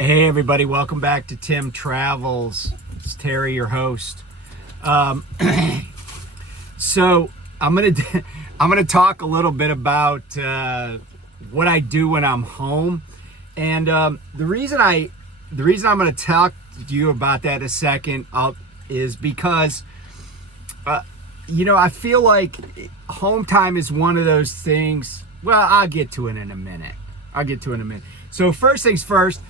Hey everybody, welcome back to Tim Travels. It's Terry, your host. Um, so I'm gonna talk a little bit about what I do when I'm home, and the reason I'm gonna talk to you about that in a second is because I feel like home time is one of those things. Well, I'll get to it in a minute. So first things first.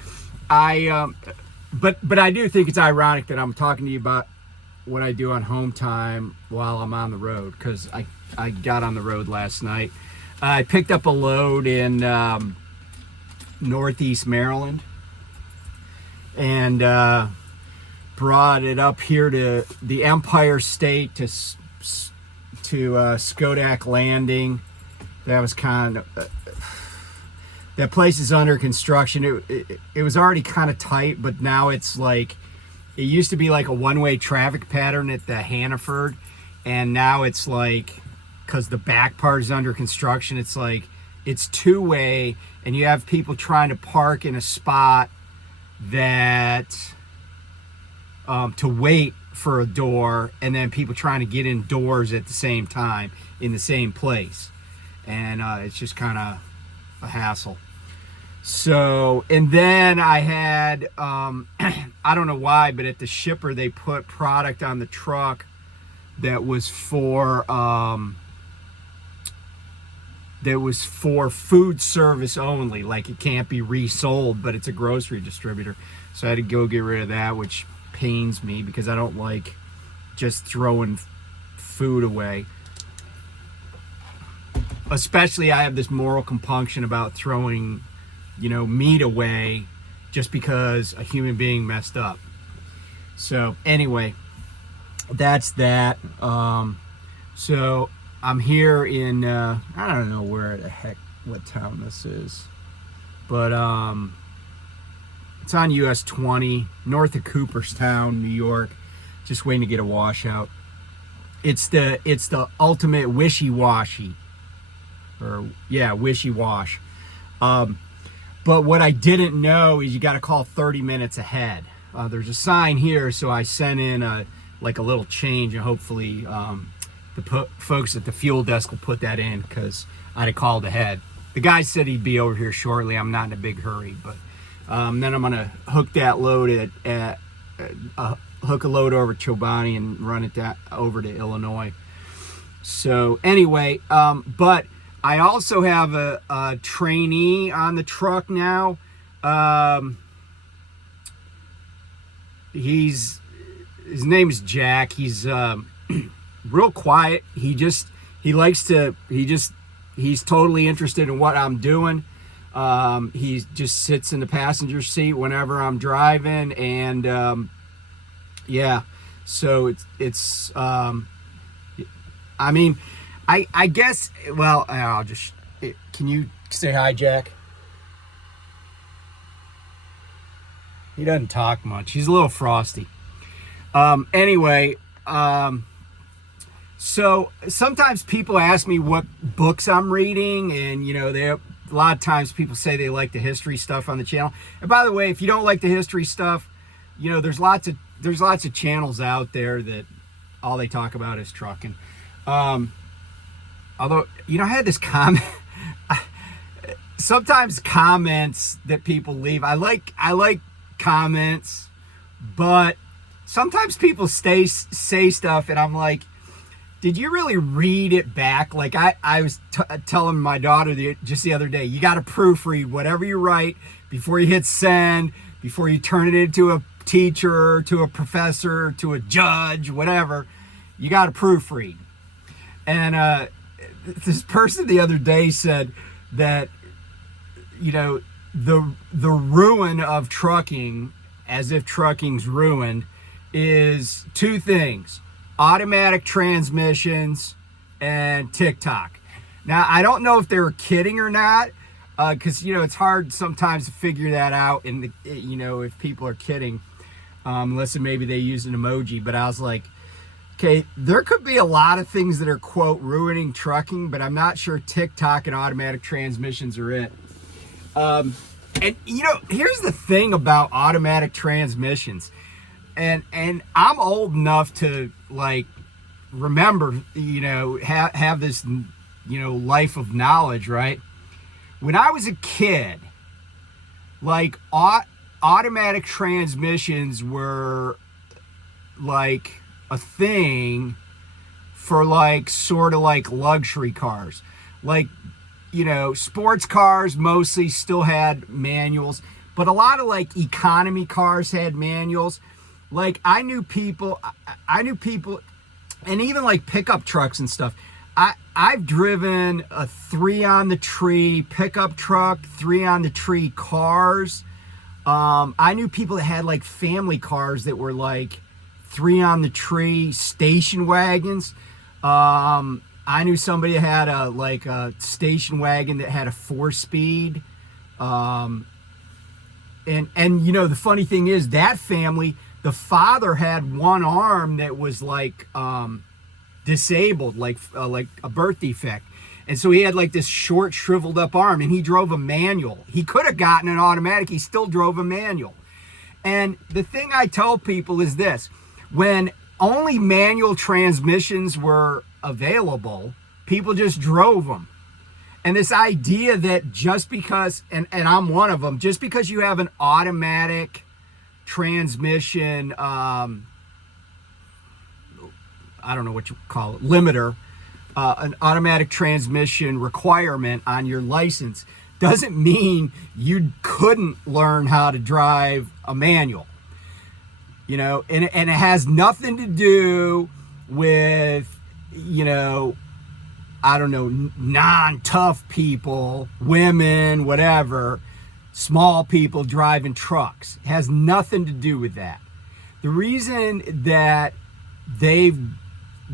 But I do think it's ironic that I'm talking to you about what I do on home time while I'm on the road, because I got on the road last night. I picked up a load in Northeast Maryland and brought it up here to the Empire State to Skodak Landing. That was kind of that place is under construction. It was already kind of tight, but now it's like, it used to be like a one-way traffic pattern at the Hannaford, and now it's like, because the back part is under construction, it's like, it's two-way, and you have people trying to park in a spot that, to wait for a door, and then people trying to get indoors at the same time in the same place. And it's just kind of a hassle. So, and then I had, I don't know why, but at the shipper, they put product on the truck that was for food service only. Like, it can't be resold, but it's a grocery distributor. So I had to go get rid of that, which pains me because I don't like just throwing food away. Especially, I have this moral compunction about throwing meat away just because a human being messed up. So anyway, that's that. So I'm here in I don't know what town this is, but it's on US 20 north of Cooperstown, New York. Just waiting to get a washout. It's the ultimate wishy-washy, wishy-wash. But what I didn't know is you got to call 30 minutes ahead. There's a sign here, so I sent in a little change, and hopefully the folks at the fuel desk will put that in, because I'd have called ahead. The guy said he'd be over here shortly. I'm not in a big hurry, but then I'm gonna hook that load hook a load over Chobani and run it over to Illinois. So anyway, but I also have a trainee on the truck now. His name is Jack. He's real quiet. He's totally interested in what I'm doing. He just sits in the passenger seat whenever I'm driving, and so it's I mean, I guess, well, can you say hi, Jack? He doesn't talk much. He's a little frosty. Anyway, so sometimes people ask me what books I'm reading, and, a lot of times people say they like the history stuff on the channel. And by the way, if you don't like the history stuff, there's lots of channels out there that all they talk about is trucking. Although, I had this comment. Sometimes comments that people leave, I like comments, but sometimes people say stuff, and I'm like, did you really read it back? Like, I was telling my daughter just the other day, you got to proofread whatever you write before you hit send, before you turn it into a teacher, to a professor, to a judge, whatever. You got to proofread. And this person the other day said that, the ruin of trucking, as if trucking's ruined, is two things: automatic transmissions and TikTok. Now, I don't know if they were kidding or not, because it's hard sometimes to figure that out, and if people are kidding, unless maybe they use an emoji. But I was like, okay, there could be a lot of things that are, quote, ruining trucking, but I'm not sure TikTok and automatic transmissions are it. And here's the thing about automatic transmissions, and I'm old enough to like remember, have this, life of knowledge, right? When I was a kid, like automatic transmissions were like a thing for like sort of like luxury cars. Like, sports cars mostly still had manuals, but a lot of like economy cars had manuals. Like I knew people, and even like pickup trucks and stuff. I've driven a 3 on the tree pickup truck, 3 on the tree cars. I knew people that had like family cars that were like 3 on the tree station wagons. I knew somebody that had a station wagon that had a 4-speed. And the funny thing is that family, the father had one arm that was like disabled, like a birth defect. And so he had like this short, shriveled up arm, and he drove a manual. He could have gotten an automatic. He still drove a manual. And the thing I tell people is this: when only manual transmissions were available, people just drove them. And this idea that just because, and I'm one of them, just because you have an automatic transmission, I don't know what you call it, limiter, an automatic transmission requirement on your license, doesn't mean you couldn't learn how to drive a manual. And it has nothing to do with, I don't know, non-tough people, women, whatever, small people driving trucks. It has nothing to do with that. The reason that the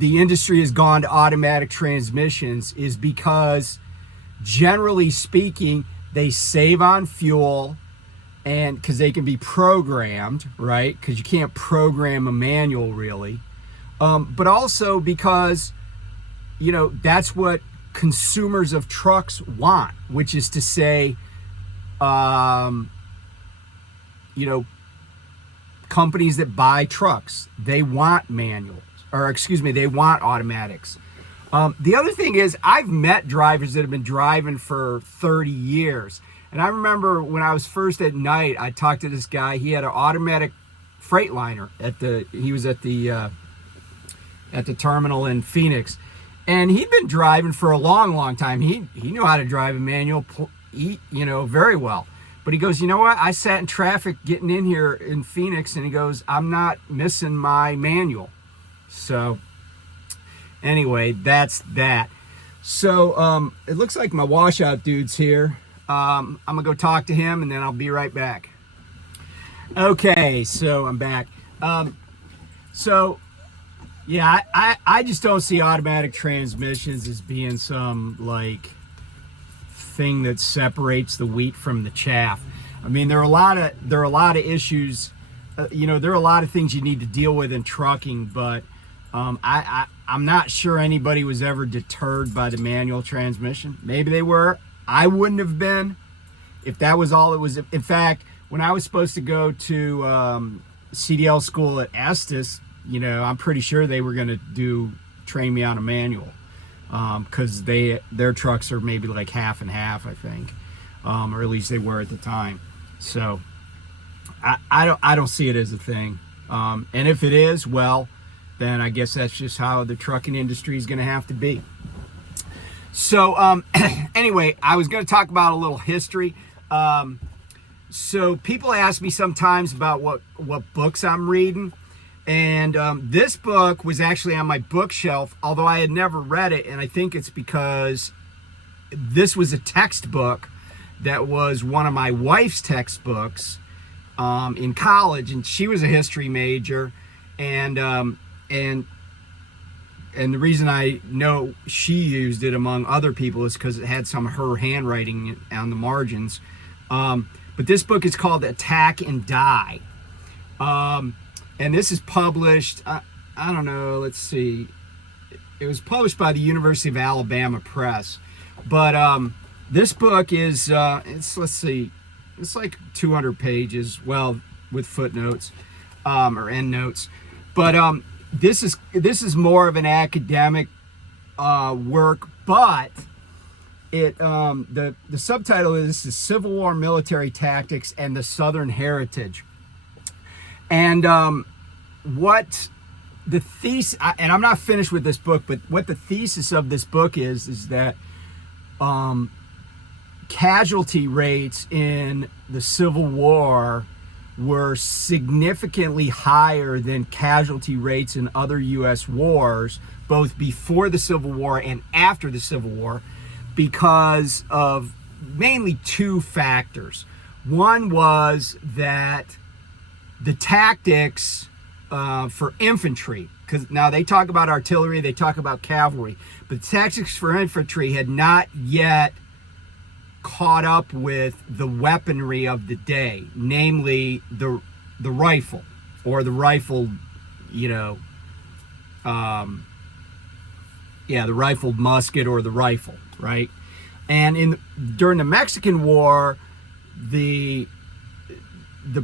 industry has gone to automatic transmissions is because, generally speaking, they save on fuel, and because they can be programmed, right? Because you can't program a manual really. But also because, that's what consumers of trucks want, which is to say, companies that buy trucks, they want manuals, they want automatics. The other thing is, I've met drivers that have been driving for 30 years. And I remember when I was first at night, I talked to this guy. He had an automatic Freightliner he was at the terminal in Phoenix. And he'd been driving for a long, long time. He knew how to drive a manual, very well. But he goes, you know what? I sat in traffic getting in here in Phoenix, and he goes, I'm not missing my manual. So anyway, that's that. So it looks like my washout dude's here. I'm going to go talk to him, and then I'll be right back. Okay, so I'm back. Yeah, I just don't see automatic transmissions as being some like thing that separates the wheat from the chaff. I mean, there are a lot of issues. There are a lot of things you need to deal with in trucking, but I'm not sure anybody was ever deterred by the manual transmission. Maybe they were. I wouldn't have been if that was all it was. In fact, when I was supposed to go to CDL school at Estes, I'm pretty sure they were going to train me on a manual, because their trucks are maybe like half and half, I think, or at least they were at the time. So I don't see it as a thing. And if it is, well, then I guess that's just how the trucking industry is going to have to be. So anyway, I was going to talk about a little history. So people ask me sometimes about what books I'm reading. And this book was actually on my bookshelf, although I had never read it. And I think it's because this was a textbook that was one of my wife's textbooks in college. And she was a history major. And the reason I know she used it among other people is because it had some of her handwriting on the margins. But this book is called Attack and Die. And this is published, I don't know, let's see. It was published by the University of Alabama Press. But this book is, let's see, It's like 200 pages, well, with footnotes or endnotes. But this is more of an academic work, but it the subtitle is the Civil War Military Tactics and the Southern Heritage. And what the thesis, and I'm not finished with this book, but what the thesis of this book is that casualty rates in the Civil War were significantly higher than casualty rates in other U.S. wars, both before the Civil War and after the Civil War, because of mainly two factors. One was that the tactics for infantry, because now they talk about artillery, they talk about cavalry, but the tactics for infantry had not yet caught up with the weaponry of the day, namely the rifle, or the rifled, the rifled musket or the rifle, right? And during the Mexican War, the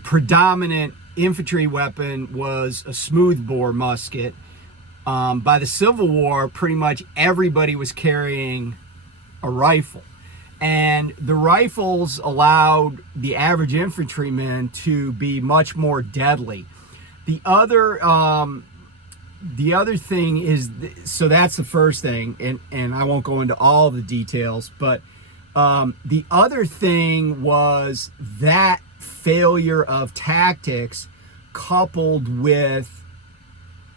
predominant infantry weapon was a smoothbore musket. By the Civil War, pretty much everybody was carrying a rifle. And the rifles allowed the average infantryman to be much more deadly. The other thing is, so that's the first thing, and I won't go into all the details, but the other thing was that failure of tactics coupled with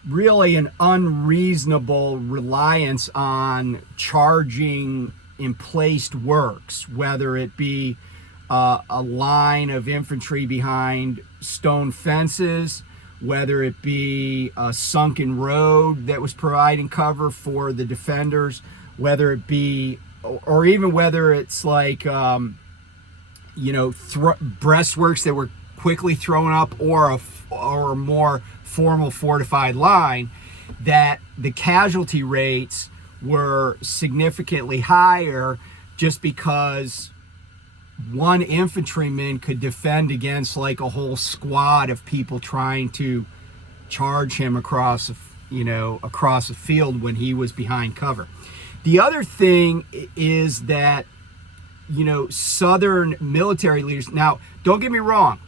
really an unreasonable reliance on charging emplaced works, whether it be a line of infantry behind stone fences, whether it be a sunken road that was providing cover for the defenders, whether it be, or even whether it's like, breastworks that were quickly thrown up, or a more formal fortified line, that the casualty rates were significantly higher just because one infantryman could defend against like a whole squad of people trying to charge him across a field when he was behind cover. The other thing is that, Southern military leaders, now don't get me wrong,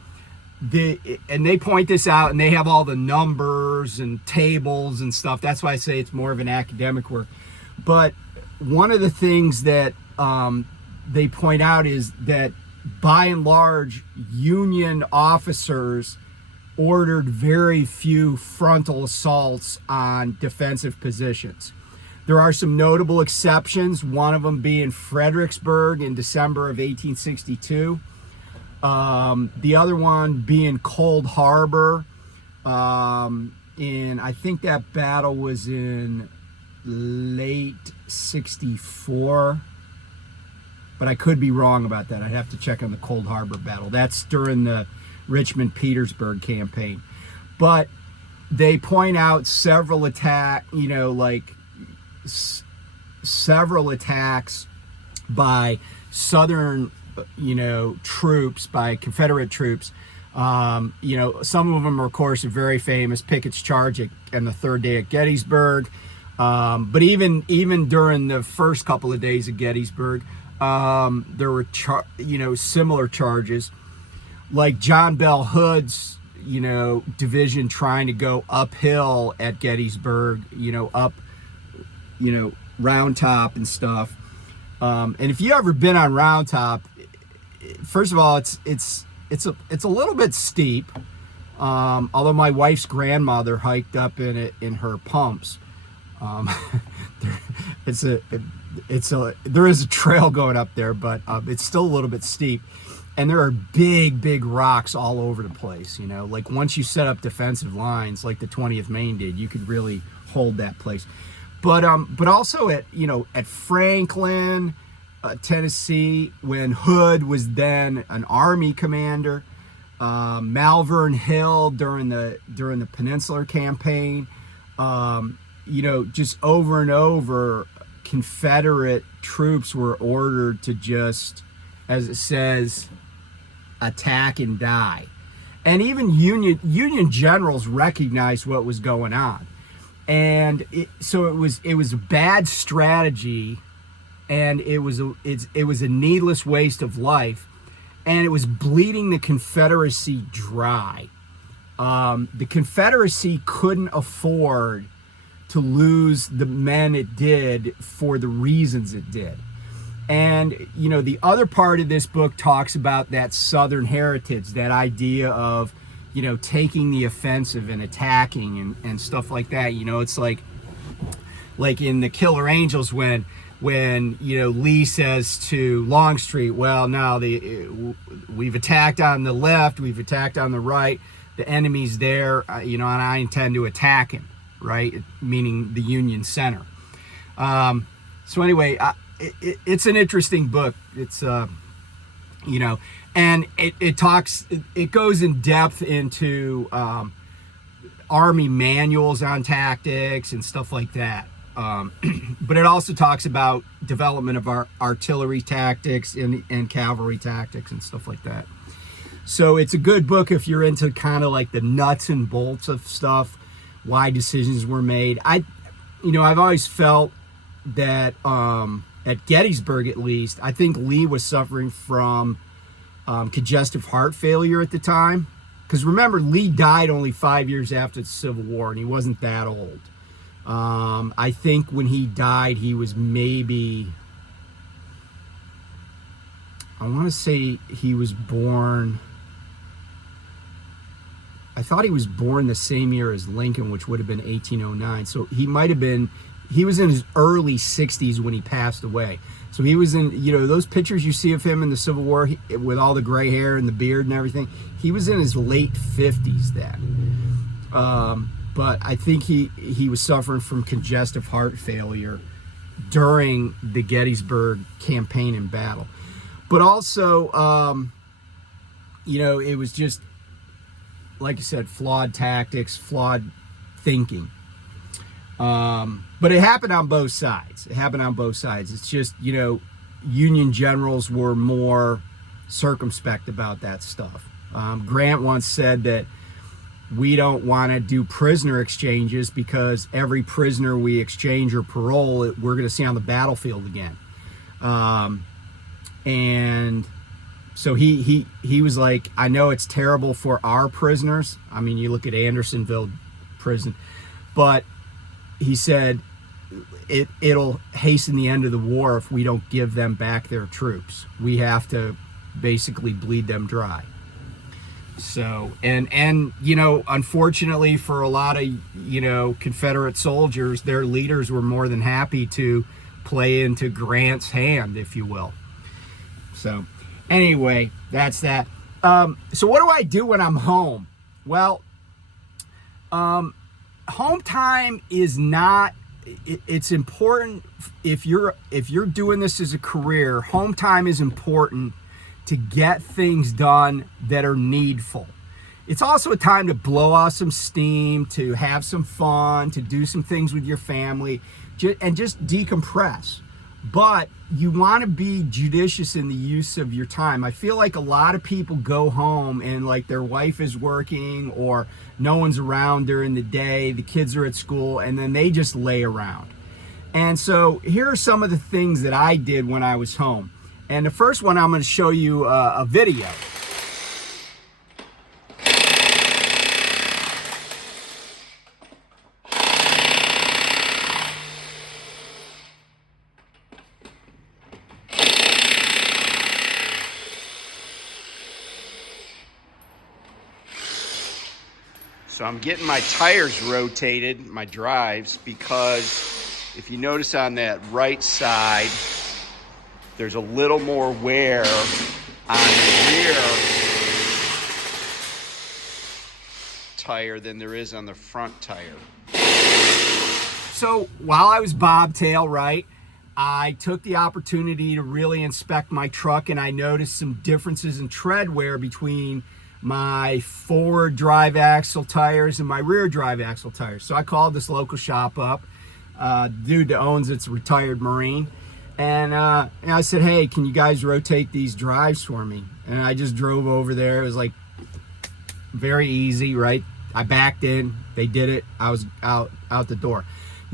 and they point this out, and they have all the numbers and tables and stuff. That's why I say it's more of an academic work. But one of the things that they point out is that, by and large, Union officers ordered very few frontal assaults on defensive positions. There are some notable exceptions, one of them being Fredericksburg in December of 1862. The other one being Cold Harbor. I think that battle was in late 64, but I could be wrong about that. I'd have to check on the Cold Harbor battle. That's during the Richmond-Petersburg campaign. But they point out several several attacks by Southern, troops, by Confederate troops. Some of them, of course, are very famous. Pickett's charge on the third day at Gettysburg. But even during the first couple of days of Gettysburg, there were similar charges, like John Bell Hood's division trying to go uphill at Gettysburg, up Round Top and stuff. And if you ever been on Round Top, first of all, it's a little bit steep. Although my wife's grandmother hiked up in it in her pumps. There is a trail going up there, but it's still a little bit steep, and there are big rocks all over the place. Like once you set up defensive lines, like the 20th Maine did, you could really hold that place. But also at Franklin, Tennessee, when Hood was then an Army commander, Malvern Hill during the Peninsular Campaign. Just over and over, Confederate troops were ordered to just, as it says, attack and die. And even Union generals recognized what was going on. And so it was a bad strategy, and it was a needless waste of life, and it was bleeding the Confederacy dry. The Confederacy couldn't afford to lose the men it did for the reasons it did. And, you know, the other part of this book talks about that Southern heritage, that idea of, you know, taking the offensive and attacking and stuff like that. You know, it's like in the Killer Angels when you know, Lee says to Longstreet, well, now we've attacked on the left, we've attacked on the right, the enemy's there, you know, and I intend to attack him, right? Meaning the Union center. So anyway, it's an interesting book. It's, you know, and it goes in depth into Army manuals on tactics and stuff like that. But it also talks about development of our artillery tactics and cavalry tactics and stuff like that. So it's a good book if you're into kind of like the nuts and bolts of stuff, why decisions were made. I've always felt that at Gettysburg, at least, I think Lee was suffering from congestive heart failure at the time. Because remember, Lee died only 5 years after the Civil War, and he wasn't that old. I think when he died, he was maybe, I want to say he was born, I thought he was born the same year as Lincoln, which would have been 1809. So he might have been, he was in his early 60s when he passed away. So he was in, you know, those pictures you see of him in the Civil War with all the gray hair and the beard and everything, he was in his late 50s then. But I think he was suffering from congestive heart failure during the Gettysburg campaign and battle. But also, you know, it was just, like I said, flawed tactics, flawed thinking. But it happened on both sides. It's just, you know, Union generals were more circumspect about that stuff. Grant once said that we don't want to do prisoner exchanges because every prisoner we exchange or parole, we're going to see on the battlefield again. And so he was like, I know it's terrible for our prisoners. I mean, you look at Andersonville prison, but he said it'll hasten the end of the war if we don't give them back their troops. We have to basically bleed them dry. So, and you know, unfortunately for a lot of, you know, Confederate soldiers, their leaders were more than happy to play into Grant's hand, if you will. So anyway, that's that. So what do I do when I'm home? Well, home time is not, it's important if you're doing this as a career. Home time is important to get things done that are needful. It's also a time to blow off some steam, to have some fun, to do some things with your family, and just decompress. But you want to be judicious in the use of your time. I feel like a lot of people go home and like their wife is working or no one's around during the day, the kids are at school, and then they just lay around. And so here are some of the things that I did when I was home. And the first one, I'm going to show you a video. So I'm getting my tires rotated, my drives, because if you notice on that right side, there's a little more wear on the rear tire than there is on the front tire. So while I was bobtail, right, I took the opportunity to really inspect my truck, and I noticed some differences in tread wear between my forward drive axle tires and my rear drive axle tires. So I called this local shop up. Dude that owns it's a retired Marine. And I said, hey, can you guys rotate these drives for me? And I just drove over there. It was like very easy, right? I backed in, they did it, I was out the door.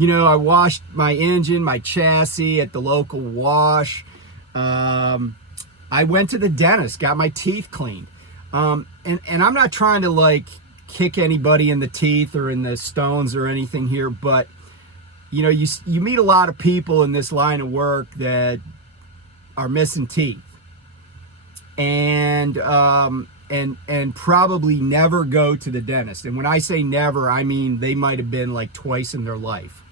I washed my engine, my chassis at the local wash. I went to the dentist, got my teeth cleaned. And I'm not trying to like kick anybody in the teeth or in the stones or anything here, but you meet a lot of people in this line of work that are missing teeth and probably never go to the dentist. And when I say never, I mean they might have been like twice in their life.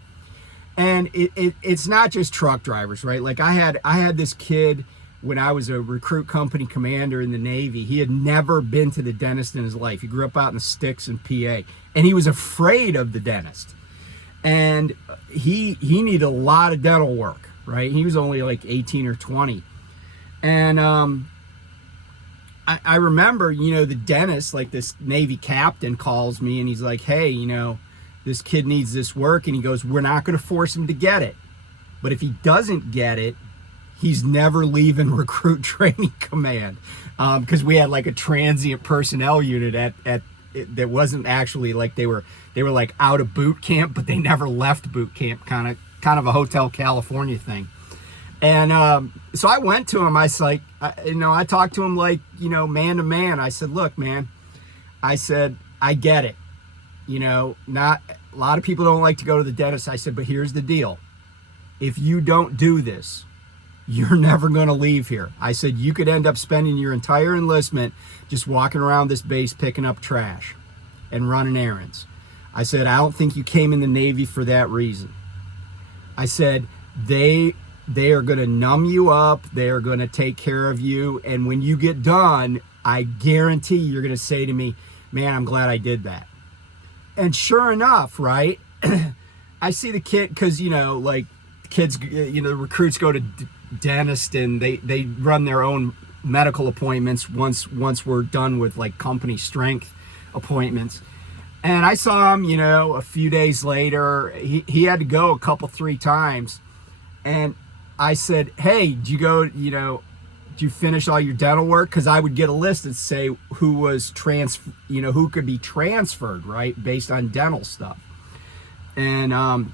And it's not just truck drivers, right? Like I had this kid when I was a recruit company commander in the Navy. He had never been to the dentist in his life. He grew up out in the sticks in PA, and he was afraid of the dentist. And he needed a lot of dental work, right? He was only like 18 or 20. And I remember, the dentist, like this Navy captain calls me and he's like, hey, this kid needs this work. And he goes, we're not going to force him to get it. But if he doesn't get it, he's never leaving recruit training command. Because we had like a transient personnel unit at that wasn't actually like they were like out of boot camp, but they never left boot camp, kind of a Hotel California thing. And so I went to him. I was like, I talked to him like, man to man. I said, look, man, I said, I get it. Not a lot of people don't like to go to the dentist. I said, but here's the deal. If you don't do this, you're never going to leave here. I said, you could end up spending your entire enlistment just walking around this base picking up trash and running errands. I said, I don't think you came in the Navy for that reason. I said, they are going to numb you up. They are going to take care of you. And when you get done, I guarantee you're going to say to me, man, I'm glad I did that. And sure enough, right? I see the kid, because, like kids, the recruits go to dentist and they run their own medical appointments once we're done with like company strength appointments. And I saw him, a few days later. He had to go 3 times. And I said, hey, did you finish all your dental work? Because I would get a list and say who was who could be transferred, right, based on dental stuff. And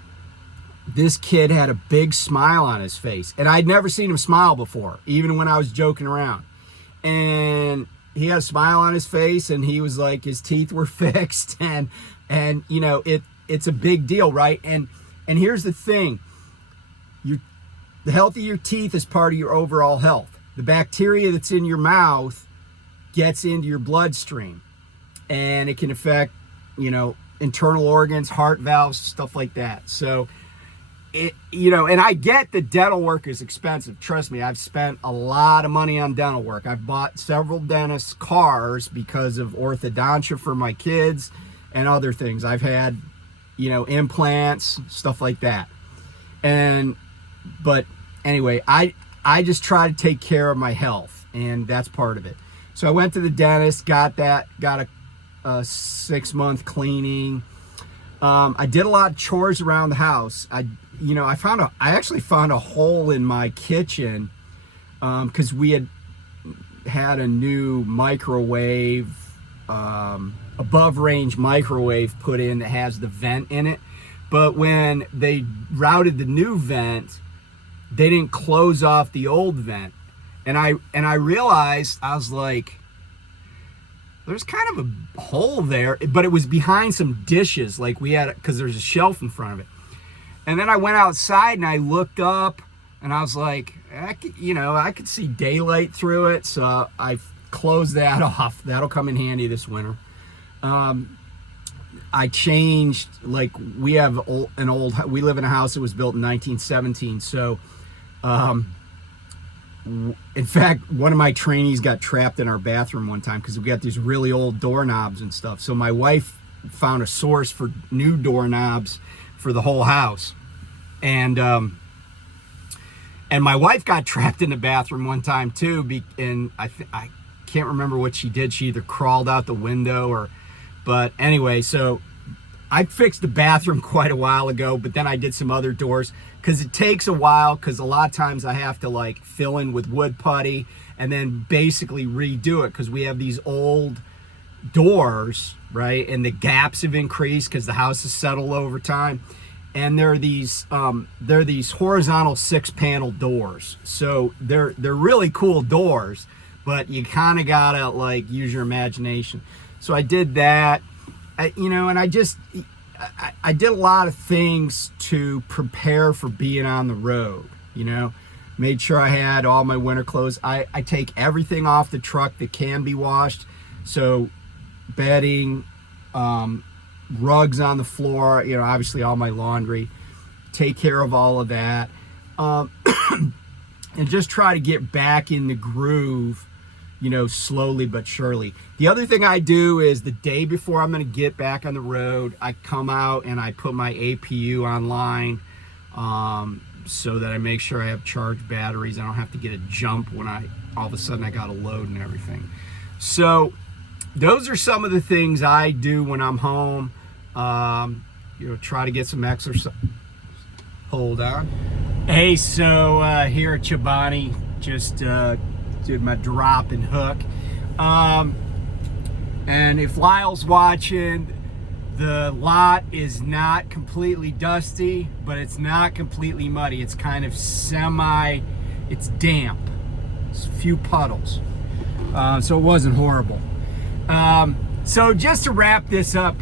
this kid had a big smile on his face, and I'd never seen him smile before, even when I was joking around. And he had a smile on his face, and he was like, his teeth were fixed, and it's a big deal, right? And here's the thing. The health of your teeth is part of your overall health. The bacteria that's in your mouth gets into your bloodstream, and it can affect, internal organs, heart valves, stuff like that. So, and I get that dental work is expensive. Trust me, I've spent a lot of money on dental work. I've bought several dentists' cars because of orthodontia for my kids and other things. I've had, implants, stuff like that. But anyway, I just try to take care of my health, and that's part of it. So I went to the dentist, got a 6-month cleaning. I did a lot of chores around the house. I actually found a hole in my kitchen because we had a new microwave, above range microwave put in that has the vent in it. But when they routed the new vent, they didn't close off the old vent. And I realized, I was like, there's kind of a hole there, but it was behind some dishes, like we had, because there's a shelf in front of it. And then I went outside and I looked up, and I was like, I could see daylight through it, so I closed that off. That'll come in handy this winter. I changed, like, we live in a house that was built in 1917, so in fact, one of my trainees got trapped in our bathroom one time because we got these really old doorknobs and stuff. So my wife found a source for new doorknobs for the whole house. And my wife got trapped in the bathroom one time too. And I can't remember what she did. She either crawled out the window but anyway, so I fixed the bathroom quite a while ago, but then I did some other doors because it takes a while, because a lot of times I have to like fill in with wood putty and then basically redo it because we have these old doors, right? And the gaps have increased because the house has settled over time. And they're these horizontal 6-panel doors. So they're really cool doors, but you kind of gotta like use your imagination. So I did that. And I did a lot of things to prepare for being on the road, made sure I had all my winter clothes. I take everything off the truck that can be washed. So bedding, rugs on the floor, obviously all my laundry, take care of all of that. And just try to get back in the groove, slowly but surely. The other thing I do is the day before I'm going to get back on the road, I come out and I put my APU online, so that I make sure I have charged batteries. I don't have to get a jump when all of a sudden I got a load and everything. So those are some of the things I do when I'm home. Try to get some exercise. Hold on. Hey, so here at Chobani, just did my drop and hook. And if Lyle's watching, the lot is not completely dusty, but it's not completely muddy. It's kind of it's damp. It's a few puddles. So it wasn't horrible. So just to wrap this up,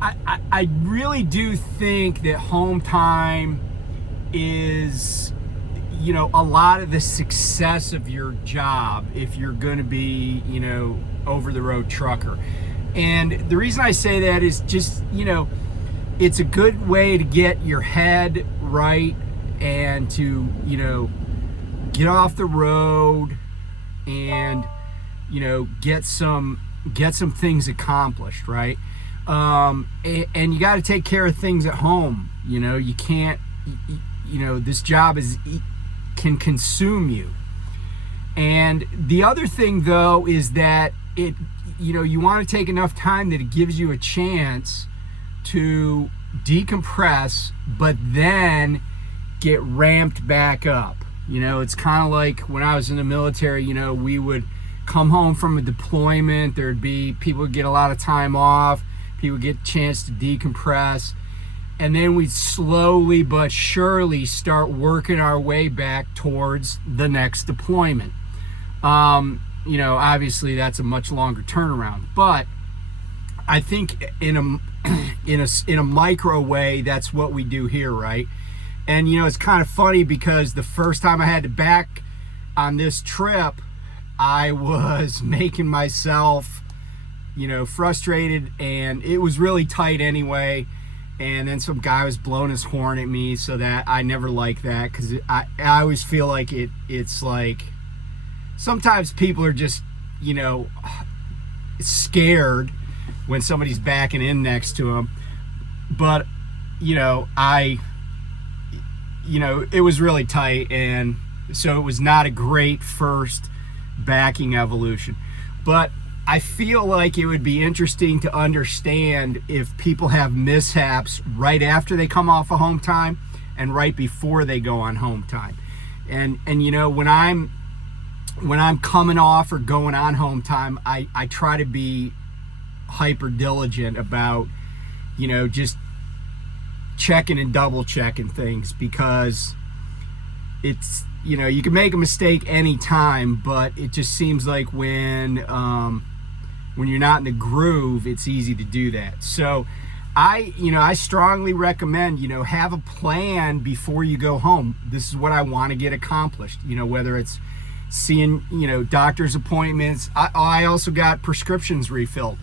I really do think that home time is, a lot of the success of your job if you're going to be, over the road trucker. And the reason I say that is just, it's a good way to get your head right and to, get off the road and, get some things accomplished, right? And you got to take care of things at home. You can't, this job can consume you. And the other thing though is that you want to take enough time that it gives you a chance to decompress, but then get ramped back up. It's kind of like when I was in the military, we would come home from a deployment, people would get a lot of time off, people would get a chance to decompress, and then we'd slowly but surely start working our way back towards the next deployment. Obviously that's a much longer turnaround, but I think in a micro way, that's what we do here, right? And it's kind of funny because the first time I had to back on this trip, I was making myself, frustrated, and it was really tight anyway. And then some guy was blowing his horn at me, so that I never like that, because I always feel like it's like sometimes people are just, scared when somebody's backing in next to them. But, it was really tight, and so it was not a great first backing evolution. But I feel like it would be interesting to understand if people have mishaps right after they come off of home time and right before they go on home time. And when I'm coming off or going on home time, I try to be hyper diligent about, just checking and double checking things, because it's, you can make a mistake anytime, but it just seems like when you're not in the groove, it's easy to do that. So I strongly recommend, have a plan before you go home. This is what I want to get accomplished, whether it's seeing, doctor's appointments. I also got prescriptions refilled.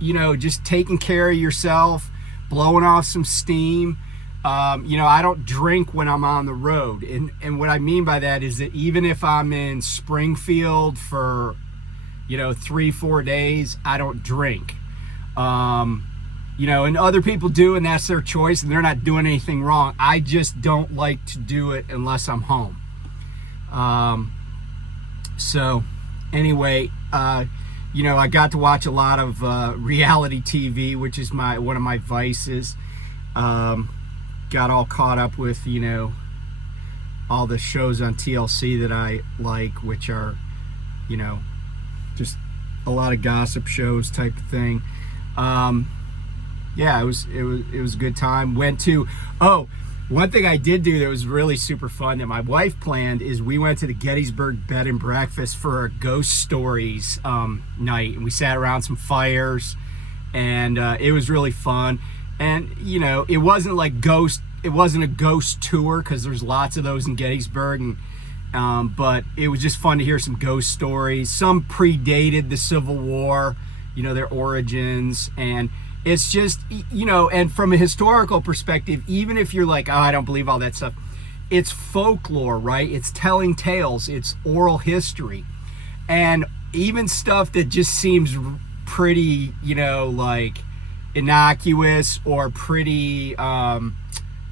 Just taking care of yourself, blowing off some steam. I don't drink when I'm on the road. And what I mean by that is that even if I'm in Springfield for, 3-4 days, I don't drink. And other people do, and that's their choice, and they're not doing anything wrong. I just don't like to do it unless I'm home. So anyway, you know, I got to watch a lot of reality TV, which is one of my vices. Got all caught up with, you know, all the shows on TLC that I like, which are, you know, just a lot of gossip shows type of thing. Yeah, it was a good time. Went to, one thing I did do that was really super fun that my wife planned is we went to the Gettysburg Bed and Breakfast for a ghost stories night, and we sat around some fires, and it was really fun. And you know, it wasn't a ghost tour because there's lots of those in Gettysburg, and but it was just fun to hear some ghost stories. Some predated the Civil War, you know, their origins, and it's just, you know, and from a historical perspective, even if you're like, oh, I don't believe all that stuff, it's folklore, right? It's telling tales, it's oral history, and even stuff that just seems pretty, you know, like innocuous or pretty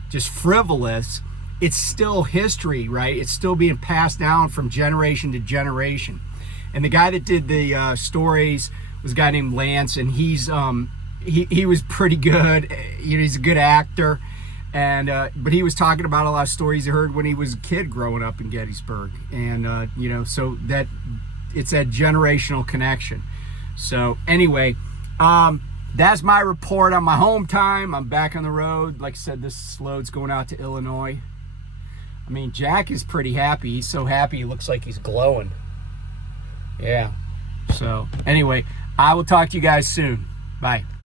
just frivolous, it's still history, right? It's still being passed down from generation to generation. And the guy that did the stories was a guy named Lance, and he's he was pretty good. You know, he's a good actor, and but he was talking about a lot of stories he heard when he was a kid growing up in Gettysburg, and you know, so that it's that generational connection. So anyway, that's my report on my home time. I'm back on the road. Like I said, this load's going out to Illinois. I mean, Jack is pretty happy. He's so happy he looks like he's glowing. Yeah. So anyway, I will talk to you guys soon. Bye.